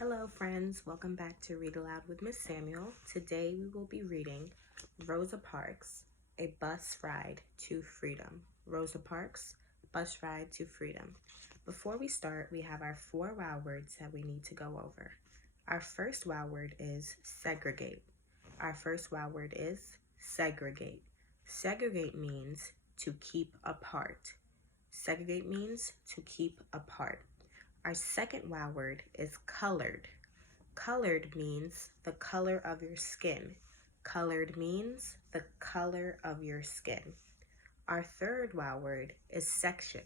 Hello friends, welcome back to Read Aloud with Miss Samuel. Today we will be reading Rosa Parks, A Bus Ride to Freedom. Rosa Parks, Bus Ride to Freedom. Before we start, we have our 4 wow words that we need to go over. Our first wow word is segregate. Our first wow word is segregate. Segregate means to keep apart. Segregate means to keep apart. Our second wow word is colored. Colored means the color of your skin. Colored means the color of your skin. Our third wow word is section.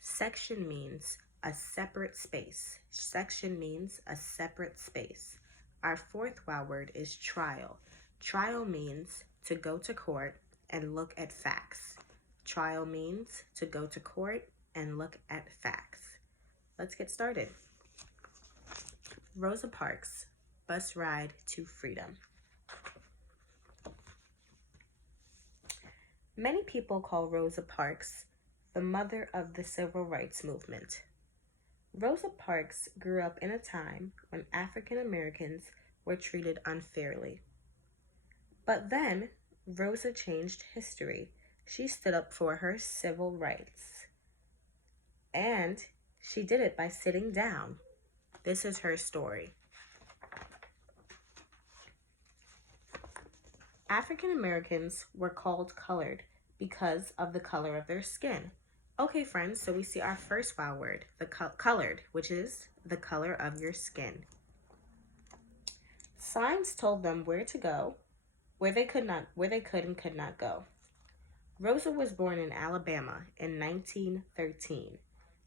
Section means a separate space. Section means a separate space. Our fourth wow word is trial. Trial means to go to court and look at facts. Trial means to go to court and look at facts. Let's get started. Rosa Parks, Bus Ride to Freedom. Many people call Rosa Parks the mother of the civil rights movement. Rosa Parks grew up in a time when African Americans were treated unfairly. But then, Rosa changed history. She stood up for her civil rights. And she did it by sitting down. This is her story. African Americans were called colored because of the color of their skin. Okay, friends, so we see our first wow word, the colored, which is the color of your skin. Signs told them where to go, where they could and could not go. Rosa was born in Alabama in 1913.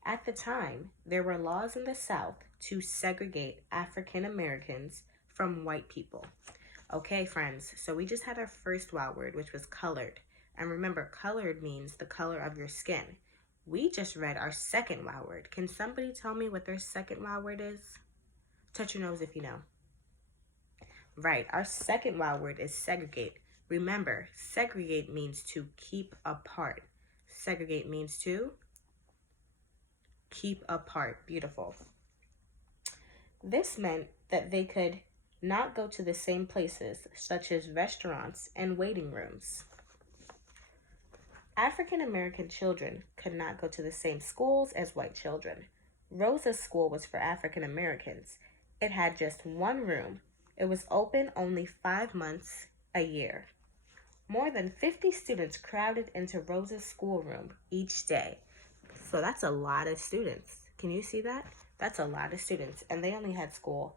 At the time, there were laws in the South to segregate African Americans from white people. Okay, friends, so we just had our first wow word, which was colored. And remember, colored means the color of your skin. We just read our second wow word. Can somebody tell me what their second wow word is? Touch your nose if you know. Right, our second wow word is segregate. Remember, segregate means to keep apart. Segregate means to keep apart. Beautiful. This meant that they could not go to the same places, such as restaurants and waiting rooms. African American children could not go to the same schools as white children. Rosa's school was for African Americans. It had just one room. It was open only 5 months a year. More than 50 students crowded into Rosa's schoolroom each day. So that's a lot of students. Can you see that? That's a lot of students. And they only had school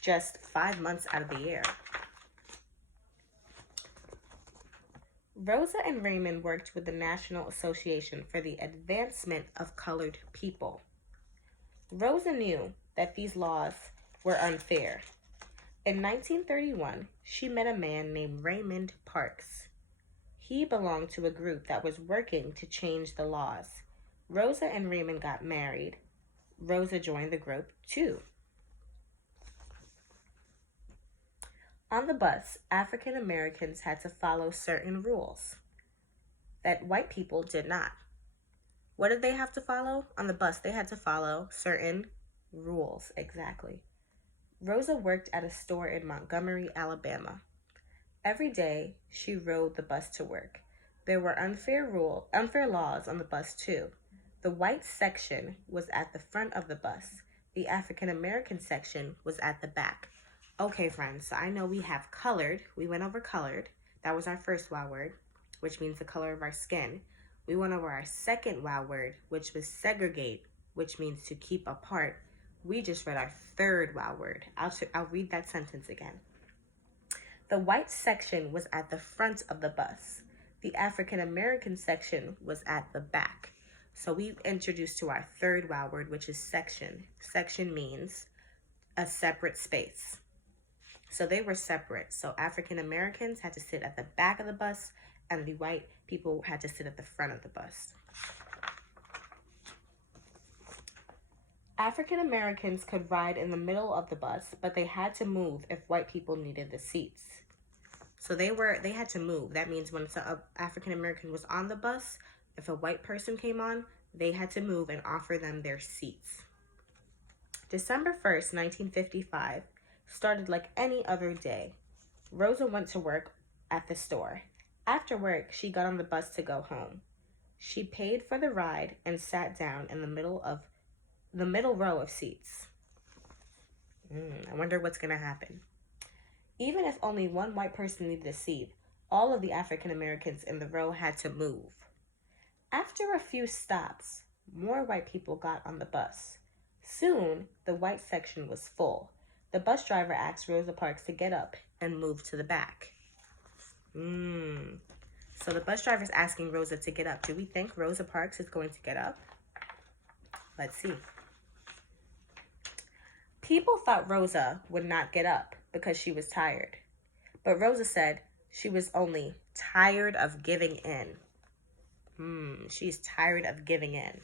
just 5 months out of the year. Rosa and Raymond worked with the National Association for the Advancement of Colored People. Rosa knew that these laws were unfair. In 1931, she met a man named Raymond Parks. He belonged to a group that was working to change the laws. Rosa and Raymond got married. Rosa joined the group too. On the bus, African Americans had to follow certain rules that white people did not. What did they have to follow? On the bus, they had to follow certain rules, exactly. Rosa worked at a store in Montgomery, Alabama. Every day, she rode the bus to work. There were unfair laws on the bus too. The white section was at the front of the bus. The African American section was at the back. Okay, friends, so I know we have colored. We went over colored. That was our first wow word, which means the color of our skin. We went over our second wow word, which was segregate, which means to keep apart. We just read our third wow word. I'll read that sentence again. The white section was at the front of the bus. The African American section was at the back. So we've introduced to our third wow word, which is section. Section means a separate space. So they were separate. So African Americans had to sit at the back of the bus and the white people had to sit at the front of the bus. African Americans could ride in the middle of the bus, but they had to move if white people needed the seats. So they had to move. That means when an African American was on the bus, if a white person came on, they had to move and offer them their seats. December 1st, 1955, started like any other day. Rosa went to work at the store. After work, she got on the bus to go home. She paid for the ride and sat down in the middle row of seats. I wonder what's going to happen. Even if only one white person needed a seat, all of the African Americans in the row had to move. After a few stops, more white people got on the bus. Soon, the white section was full. The bus driver asked Rosa Parks to get up and move to the back. So the bus driver's asking Rosa to get up. Do we think Rosa Parks is going to get up? Let's see. People thought Rosa would not get up because she was tired. But Rosa said she was only tired of giving in. She's tired of giving in.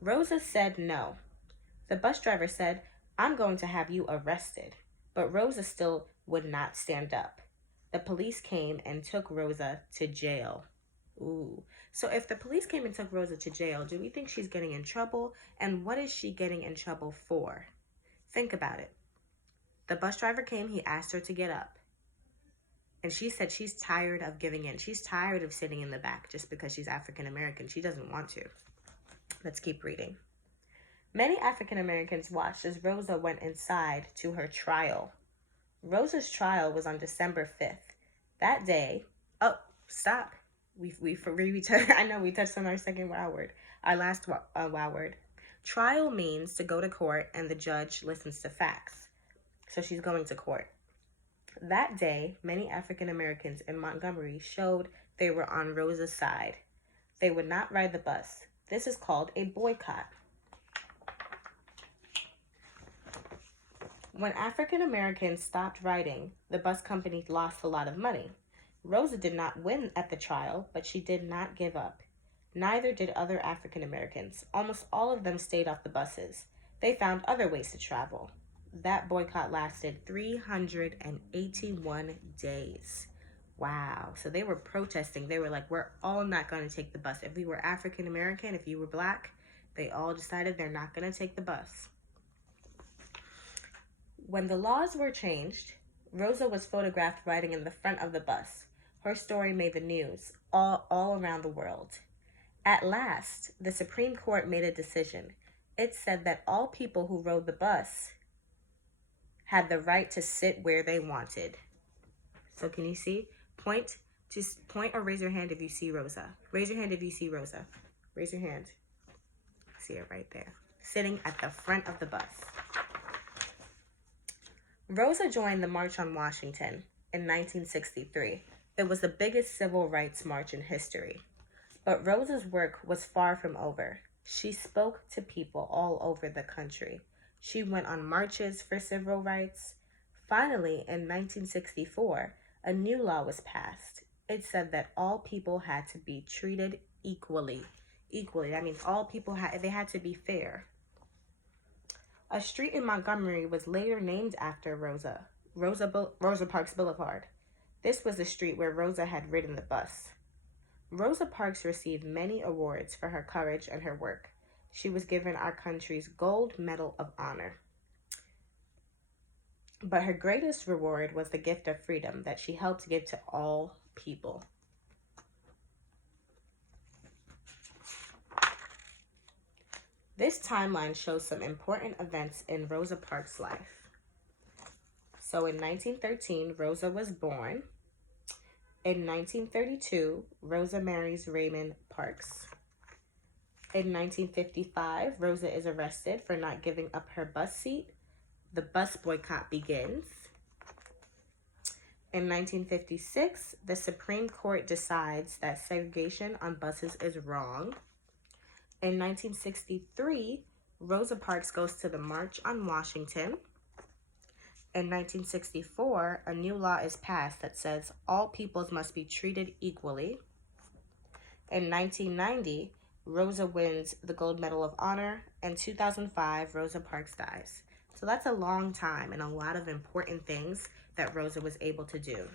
Rosa said no. The bus driver said, "I'm going to have you arrested." But Rosa still would not stand up. The police came and took Rosa to jail. So if the police came and took Rosa to jail, do we think she's getting in trouble? And what is she getting in trouble for? Think about it. The bus driver came, he asked her to get up. And she said she's tired of giving in. She's tired of sitting in the back just because she's African American. She doesn't want to. Let's keep reading. Many African Americans watched as Rosa went inside to her trial. Rosa's trial was on December 5th. That day, stop. I know we touched on our second wow word, our last wow word. Trial means to go to court and the judge listens to facts. So she's going to court. That day, many African Americans in Montgomery showed they were on Rosa's side. They would not ride the bus. This is called a boycott. When African Americans stopped riding, the bus company lost a lot of money. Rosa did not win at the trial, but she did not give up. Neither did other African Americans. Almost all of them stayed off the buses. They found other ways to travel. That boycott lasted 381 days. Wow. So they were protesting. They were like, we're all not going to take the bus. If we were African American, if you were black, they all decided they're not going to take the bus. When the laws were changed, Rosa was photographed riding in the front of the bus. Her story made the news all around the world. At last, the Supreme Court made a decision. It said that all people who rode the bus had the right to sit where they wanted. So can you see? Point or raise your hand if you see Rosa. Raise your hand if you see Rosa. Raise your hand. See it right there. Sitting at the front of the bus. Rosa joined the March on Washington in 1963. It was the biggest civil rights march in history. But Rosa's work was far from over. She spoke to people all over the country. She went on marches for civil rights. Finally, in 1964, a new law was passed. It said that all people had to be treated equally. That means all people had to be fair. A street in Montgomery was later named after Rosa Parks Boulevard. This was the street where Rosa had ridden the bus. Rosa Parks received many awards for her courage and her work. She was given our country's Gold Medal of Honor. But her greatest reward was the gift of freedom that she helped give to all people. This timeline shows some important events in Rosa Parks' life. So in 1913, Rosa was born. In 1932, Rosa marries Raymond Parks. In 1955, Rosa is arrested for not giving up her bus seat. The bus boycott begins. In 1956, the Supreme Court decides that segregation on buses is wrong. In 1963, Rosa Parks goes to the March on Washington. In 1964, a new law is passed that says all peoples must be treated equally. In 1990, Rosa wins the Gold Medal of Honor. In 2005, Rosa Parks dies. So that's a long time and a lot of important things that Rosa was able to do.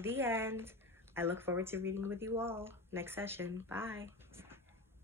The end. I look forward to reading with you all next session. Bye.